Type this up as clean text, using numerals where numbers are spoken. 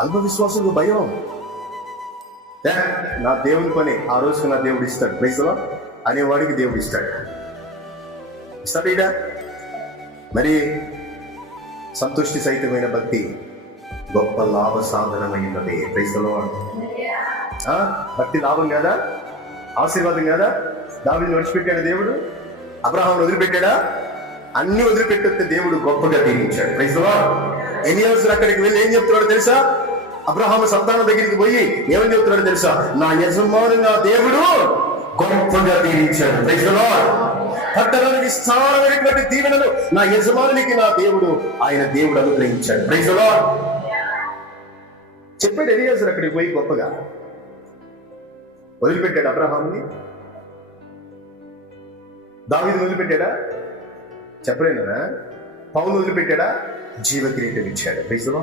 అల్ప విశ్వాసులకు భయం. నా దేవుని పని ఆ రోజుకి నా దేవుడు ఇస్తాడు, ప్రైజ్లో అనేవాడికి దేవుడు ఇస్తాడు. ఇస్తాడా? మరి సంతుష్టి సహితమైన భక్తి గొప్ప లాభ సాధనమైనది. ప్రైజ్లో భక్తి లాభం కదా, ఆశీర్వాదం కదా. దావీదుని వదిలిపెట్టాడు దేవుడు, అబ్రహామును వదిలిపెట్టాడా? అన్ని వదిలిపెట్టే దేవుడు గొప్పగా దీవించాడు. ప్రైజ్లో ఎలియాజరు అక్కడికి వెళ్ళి ఏం చెప్తున్నాడు తెలుసా? అబ్రహాము సంతానం దగ్గరికి పోయి ఏమని చెప్తున్నాడు తెలుసా? నా యజమాని నా దేవుడు గొప్పగా దీవించాడు. ప్రైజ్లో పట్టణానికి విస్తారమైనటువంటి దీవెనలు నా యజమానికి నా దేవుడు ఆయన దేవుడు అనుగ్రహించాడు. ప్రైజ్లో చెప్పాడు ఎలియాజరు అక్కడికి పోయి గొప్పగా. వదిలిపెట్టాడు అబ్రహాముని, దావీదుని వదిలిపెట్టాడా? చెప్పలేనా? పౌలుని వదిలిపెట్టాడా? జీవ కిరీటం ఇచ్చాడు. ప్రైజ్లో